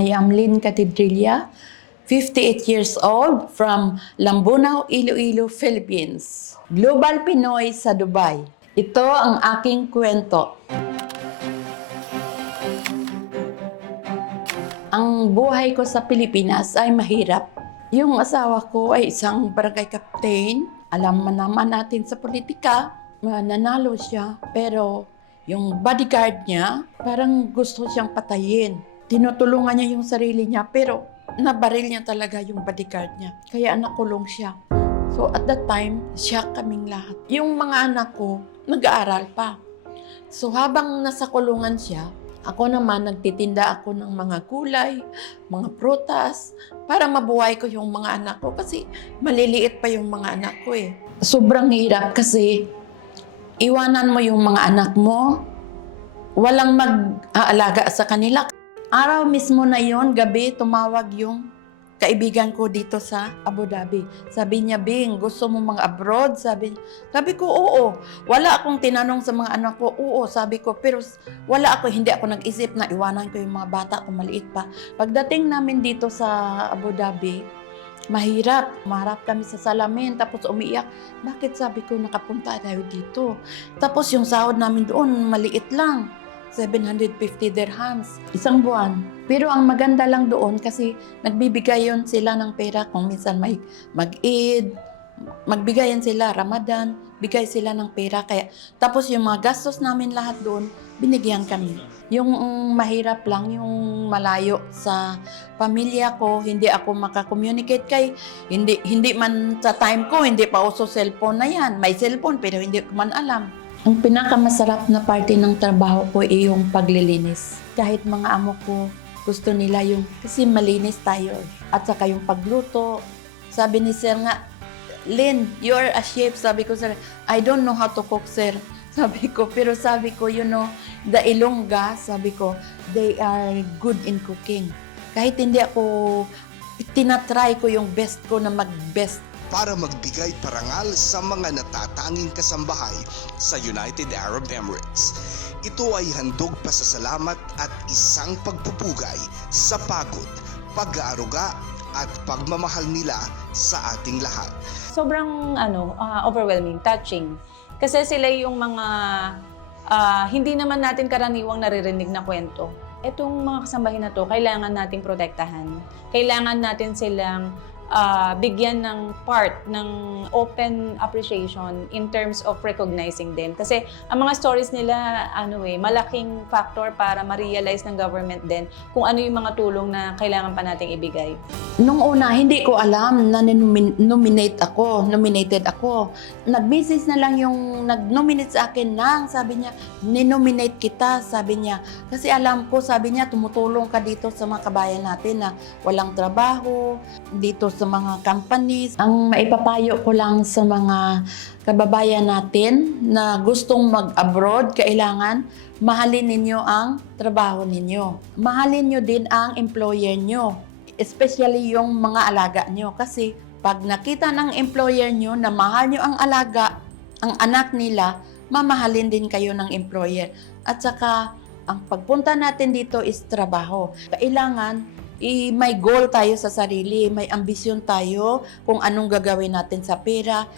I am Lynn Catedrilla, 58 years old from Lambunao, Iloilo, Philippines. Global Pinoy sa Dubai. Ito ang aking kwento. Ang buhay ko sa Pilipinas ay mahirap. Yung asawa ko ay isang barangay captain. Alam man naman natin sa politika, nanalo siya. Pero yung bodyguard niya, parang gusto siyang patayin. Tinutulungan niya yung sarili niya, pero nabaril niya talaga yung bodyguard niya. Kaya nakulong siya. So at that time, siya kaming lahat. Yung mga anak ko, nag-aaral pa. So habang nasa kulungan siya, ako naman nagtitinda ako ng mga gulay, mga prutas, para mabuhay ko yung mga anak ko kasi maliliit pa yung mga anak ko eh. Sobrang hirap kasi iwanan mo yung mga anak mo, walang mag-aalaga sa kanila. Araw mismo na yon, gabi, tumawag yung kaibigan ko dito sa Abu Dhabi. Sabi niya, Bing, gusto mo mga abroad? Sabi, sabi ko, oo. Wala akong tinanong sa mga anak ko, oo. Sabi ko, pero wala ako, hindi ako nag-isip na iwanan ko yung mga bata kung maliit pa. Pagdating namin dito sa Abu Dhabi, mahirap. Maharap kami sa salamin, tapos umiiyak. Bakit sabi ko, nakapunta tayo dito? Tapos yung sahod namin doon, maliit lang. 750 dirhams, isang buwan. Pero ang maganda lang doon kasi nagbibigay yon sila ng pera kung minsan may mag-Eid, magbigayan sila Ramadan, bigay sila ng pera kaya tapos yung mga gastos namin lahat doon binigyan kami. Yung mm, mahirap lang yung malayo sa pamilya ko, hindi ako makakommunicate kay hindi hindi man sa time ko hindi pa uso cellphone na yan. May cellphone pero hindi ko man alam. Ang pinakamasarap na parte ng trabaho ko ay yung paglilinis. Kahit mga amo ko, gusto nila yung, kasi malinis tayo. At saka yung pagluto. Sabi ni sir nga, Lynn, you're a chef. Sabi ko, sir, I don't know how to cook, sir. Sabi ko, pero sabi ko, you know, the Ilongga, sabi ko, they are good in cooking. Kahit hindi ako, tinatry ko yung best ko na mag-best para magbigay parangal sa mga natatanging kasambahay sa United Arab Emirates. Ito ay handog pasasalamat at isang pagpupugay sa pagod, pag-aaruga at pagmamahal nila sa ating lahat. sobrang ano, ah, overwhelming, touching. Kasi sila yung mga ah, hindi naman natin karaniwang naririnig na kwento. Itong mga kasambahin na to, kailangan nating protektahan. Kailangan natin silang ah, bigyan ng part ng open appreciation in terms of recognizing them. Kasi ang mga stories nila, ano eh, malaking factor para ma-realize ng government din kung ano yung mga tulong na kailangan pa nating ibigay. Nung una, hindi ko alam na nominate ako, nominated ako. Nag-message na lang yung nag-nominate sa akin nang sabi niya, ninominate kita, sabi niya. Kasi alam ko, sabi niya, tumutulong ka dito sa mga kabayan natin na walang trabaho, dito sa mga companies. Ang maipapayo ko lang sa mga kababayan natin na gustong mag-abroad, kailangan mahalin ninyo ang trabaho ninyo. Mahalin nyo din ang employer nyo especially yung mga alaga nyo. Kasi pag nakita ng employer nyo na mahal nyo ang alaga, ang anak nila, mamahalin din kayo ng employer. At saka, ang pagpunta natin dito is trabaho. Kailangan, i- may goal tayo sa sarili, may ambisyon tayo kung anong gagawin natin sa pera.